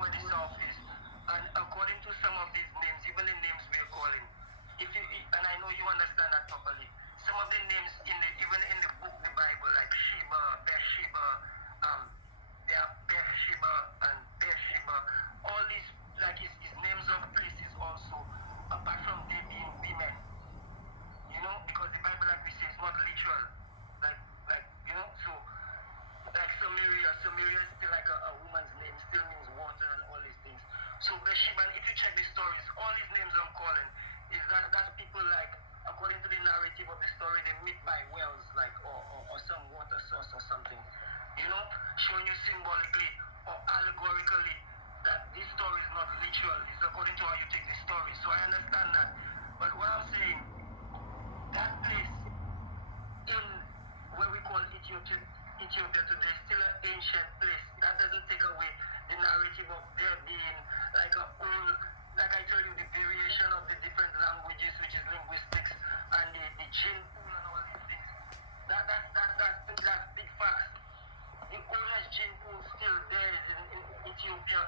where the south is. And according to some of these names, even the names we are calling, and I know you understand that properly, some of the names even in the book, the Bible, like Sheba, Bathsheba, there are Bathsheba and Bathsheba, all these, like his names of places also, apart from they being women, because the Bible, like we say, is not literal, so like Samaria is still like a woman's name, still means water and all these things. So Bathsheba, if you check the stories, all these names I'm calling is that's people like, according to the narrative of the story, they meet by wells, like or some water source or something, showing you symbolically or allegorically that this story is not literal. It's according to how you take the story. So I understand that. But what I'm saying, that place in where we call Ethiopia today is still an ancient place. That doesn't take away the narrative of there being like a old, like I told you, the variation of the different languages, which is linguistics, and the gene pool and all these things. That's big facts. The oldest gene pool still there is in Ethiopia.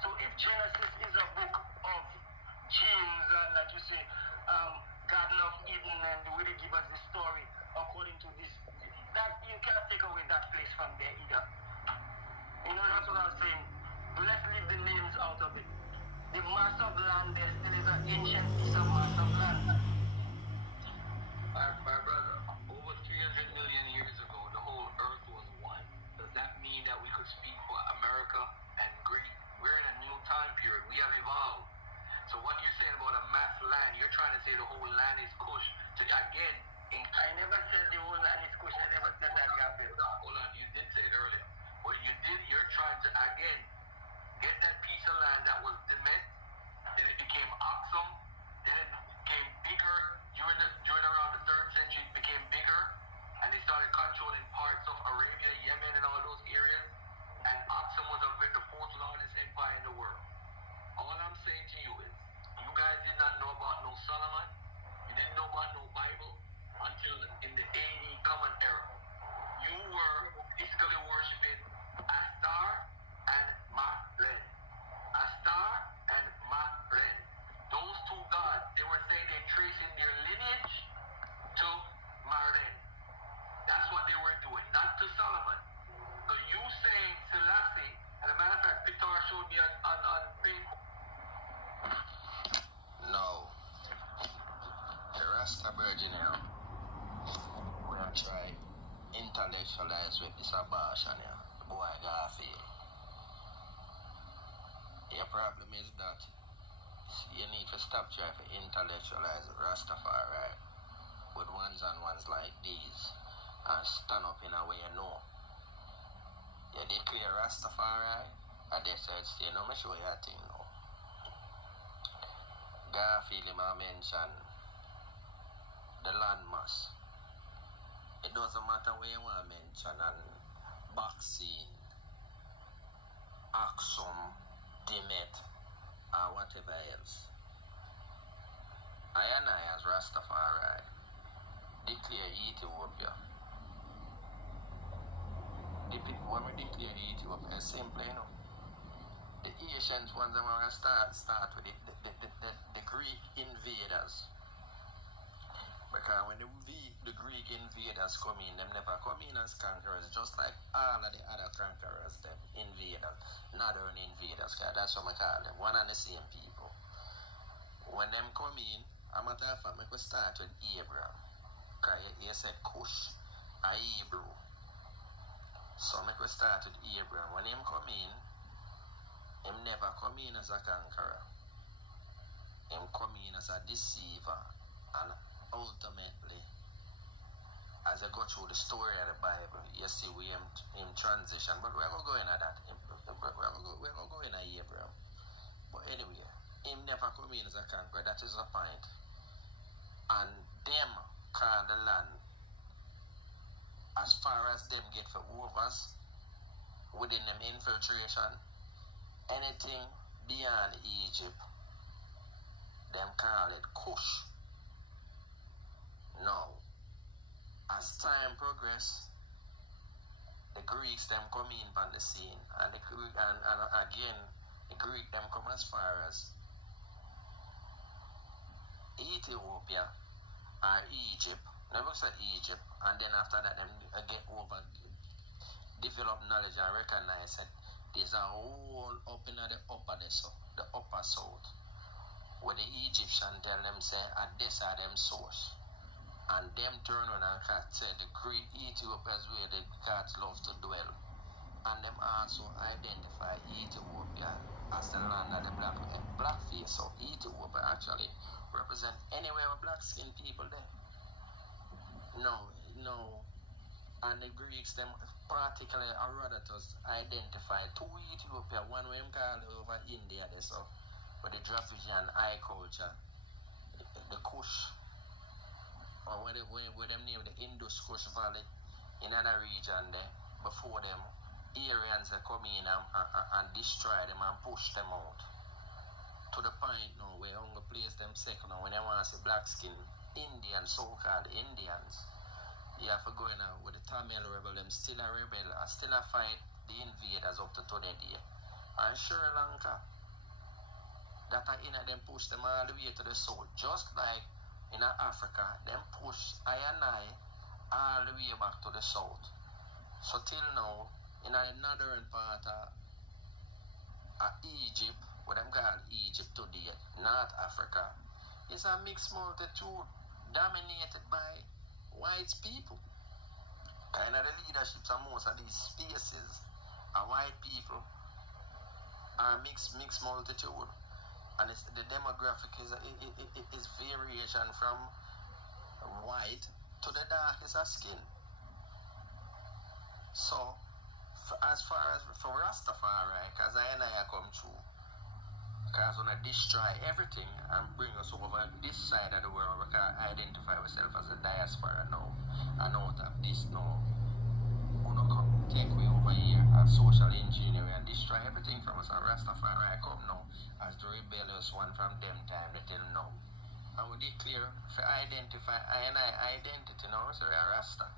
So if Genesis is a book of genes, like you say, Garden of Eden, and the way they give us the story according to this, that you cannot take away that place from there either. That's what I was saying. Let's leave the names out of it. The mass of land there still is an ancient piece of mass of land. My brother, over 300 million years ago, the whole earth was one. Does that mean that we could speak for America and Greek? We're in a new time period. We have evolved. So what you're saying about a mass land, you're trying to say the whole land is Kush. Again, I never said the whole land is Kush. I never said that, Garfield. Hold on, you did say it earlier. But you're trying to, again, get that piece of land that was Demet, then it became Aksum, then it became bigger. During around the 3rd century, it became bigger, and they started controlling parts of Arabia, Yemen, and all those areas. And Aksum was the 4th largest empire in the world. All I'm saying to you is, you guys did not know about no Solomon, you didn't know about no Bible until in the AD Common Era. You were basically worshiping Astar and Ma'ren. Astar and Ma'ren. Those two gods, they were saying they're tracing their lineage to Ma'ren. That's what they were doing, not to Solomon. So you saying Selassie, and a matter of fact, Pitar showed me on Facebook. No. The Rasta Virgin here, we are trying intellectualize with this abortion here, the boy Garfield. Your problem is that you need to stop trying to intellectualize Rastafari with ones and ones like these and stand up in a way you know. You declare Rastafari, and they said, you know, me show you a thing now. Garfield him a mention the landmass. It doesn't matter where you want to mention and Vaccine, Aksum, Demet, or whatever else. I and I as Rastafari declare Ethiopia. The people when we declare Ethiopia is simple, you know. The ancient ones I'm going to start with the Greek invaders. Because when the Greek invaders come in, them never come in as conquerors, just like all of the other conquerors, them invaders, northern invaders, because that's what I call them, one and the same people. When them come in, I'm going to start with Abraham, because you said Cush, a Hebrew. So I start with Abraham. When him come in, him never come in as a conqueror. Him come in as a deceiver, and ultimately, as I go through the story of the Bible, you see we him transition. But we're going to go into that. We're going to go into Abraham. But anyway, him never come in as a conqueror. That is the point. And them call the land, as far as them get for overs, within them infiltration, anything beyond Egypt, them call it Kush. Now, as time progress, the Greeks them come in on the scene, and and again the Greek them come as far as Ethiopia or Egypt. Never say Egypt, and then after that them get over develop knowledge and recognize that there's a whole up in the upper the upper south, where the Egyptian tell them say this are them source. And them turn on and say the Greek Ethiopia is where the gods love to dwell. And them also identify Ethiopia as the land of the black face. So Ethiopia actually represent anywhere with black skinned people there. No. And the Greeks, them particularly Herodotus identify two Ethiopia, one way call over India there, so with the Dravidian high culture, the Kush, or where them name the Indus Kush Valley in another region there. Before them, Aryans come in and destroy them and push them out. To the point now where only place them second now when they want to see black skin Indians, so-called Indians. You have to go in with the Tamil rebel, them still a rebel, and still a fight the invaders up to today day. And Sri Lanka, that are in them push them all the way to the south, just like in Africa, them push I and I all the way back to the south. So till now, in the northern part of Egypt, what them call Egypt today, North Africa, is a mixed multitude dominated by white people. Kind of the leaderships of most of these spaces are white people, are mixed multitude, and it's the demographic is variation from white to the darkest of skin. So as far as for Rastafari, because I and I come through, because when I destroy everything and bring us over this side of the world, we can identify ourselves as a diaspora now. And out of this now, we don't come take we over here and social engineering and destroy everything from us. And Rastafari come now as the rebellious one from them time till now. And we declare for identify I and I identity now, so we are Rasta.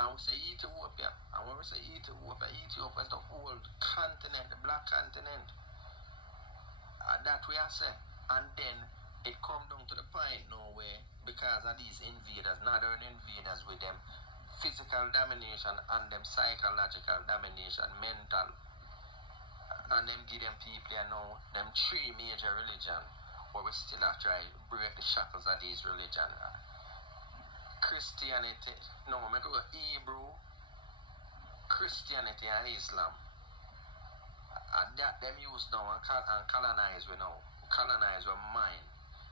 And we say Ethiopia. And when we say Ethiopia is the whole continent, the black continent. That we are say, and then it come down to the point now where because of these invaders, northern invaders with them physical domination and them psychological domination, mental, and them give them people you know them three major religion where we still have try break the shackles of these religion. Christianity, no, I go Hebrew, Christianity and Islam. That them use now and colonize we now. Colonize our mind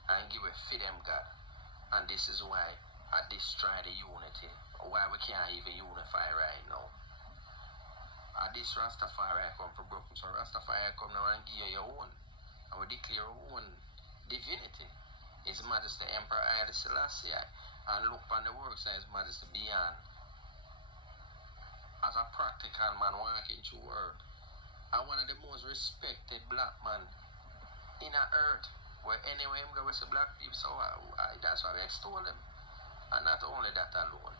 and give it for them God. And this is why I destroy the unity. Why we can't even unify right now. This Rastafari come for broken. So Rastafari come now and give you your own. And we declare our own divinity. His Majesty Emperor Haile Selassie. And look on the works of His Majesty beyond. As a practical man walking through earth. And one of the most respected black man in the earth, where anywhere him go with the black people, so that's why we extol him. And not only that alone,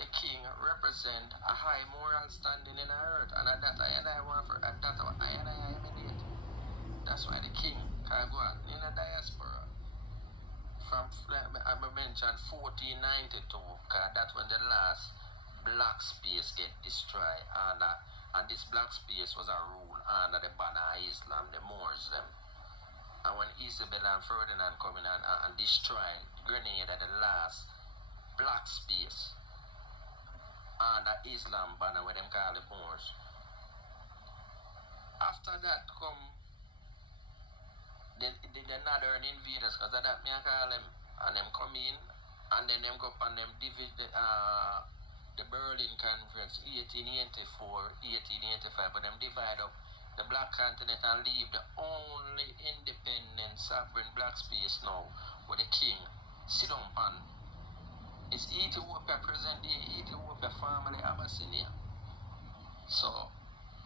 the king represent a high moral standing in the earth, and that I want for, and that I emanate. That's why the king can go on in the diaspora. From, I mentioned 1492, because that's when the last black space get destroyed, and this black space was a rule under the banner of Islam, the Moors them. And when Isabella and Ferdinand come in and destroy Grenada, the last black space under Islam banner, where them call the Moors. After that come the northern invaders, because of that me I call them, and them come in, and then them go up and them divide the Berlin Conference, 1884, 1885, but them divide up the black continent and leave the only independent sovereign black space now where the king sit down pan. It's Ethiopia present the Ethiopia family Abyssinia. So,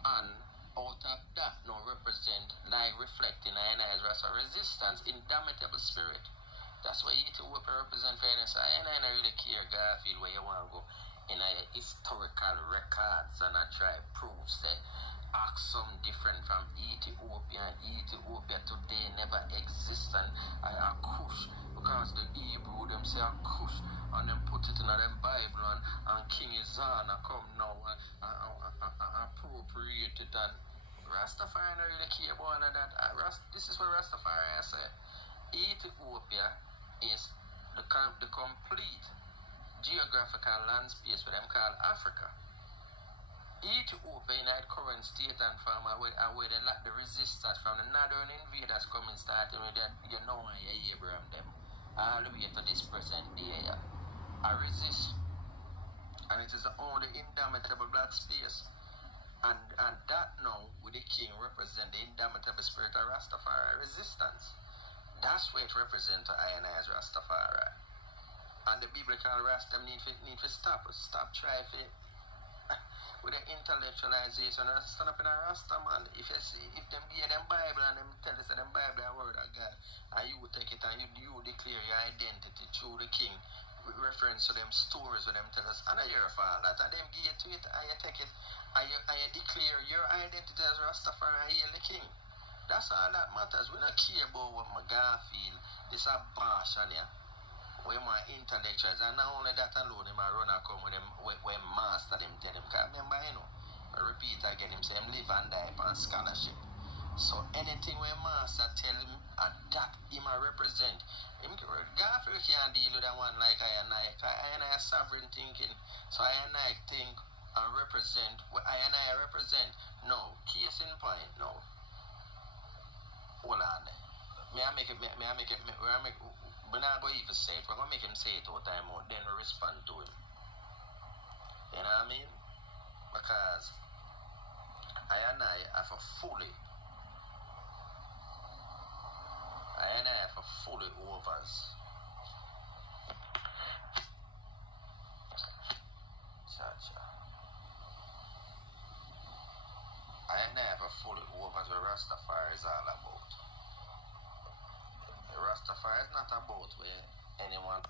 and out of that now represent like reflecting INI's resistance, indomitable spirit. That's why Ethiopia represent fairness. I don't really care Garfield where you want to go in a historical record. and I try prove say Aksum different from Ethiopia, and Ethiopia today never exists, and I Kush, because the Hebrew them say Kush, and them put it in them Bible, and King Izana come now and appropriate it, and Rastafari don't really care about all of that. This is what Rastafari say. Ethiopia is the complete geographical land space what them call Africa. Ethiopia in that current state and from where they lack the resistance from the northern invaders coming starting with that, you know, Abraham them all the way to this present day. Yeah. I resist, and it is the only indomitable black space. And that now with the king represent the indomitable spirit of Rastafari resistance. That's what it represents to I and I as Rastafari. And the biblical Rasta need to stop trying to with the intellectualization and stand up in a Rasta man. If you see, if them give them Bible and them tell us that them Bible are word of God, and you take it and you declare your identity through the king with reference to them stories with them tell us, and your father that, and them give it to it and you take it and you declare your identity as Rastafari and hail the king. That's all that matters. We don't care about what my Garfield, this a bash on ya. We my intellectuals, and not only that alone, they might run and come with them when master them tell them, because remember, you know, I repeat again, him say him live and die upon scholarship. So anything when master tell him that him a represent, him Garfield can't deal with that one like I and I sovereign thinking. So I and I think and represent what I and I represent. No, case in point, no. Hold on there. May I make it we're not going to even say it. We're going to make him say it all the time out, then we respond to him. You know what I mean? Because I and I have a fully overs. Cha-cha. I and I have a fully overs where Rastafari is all about. Rastafari is not about where anyone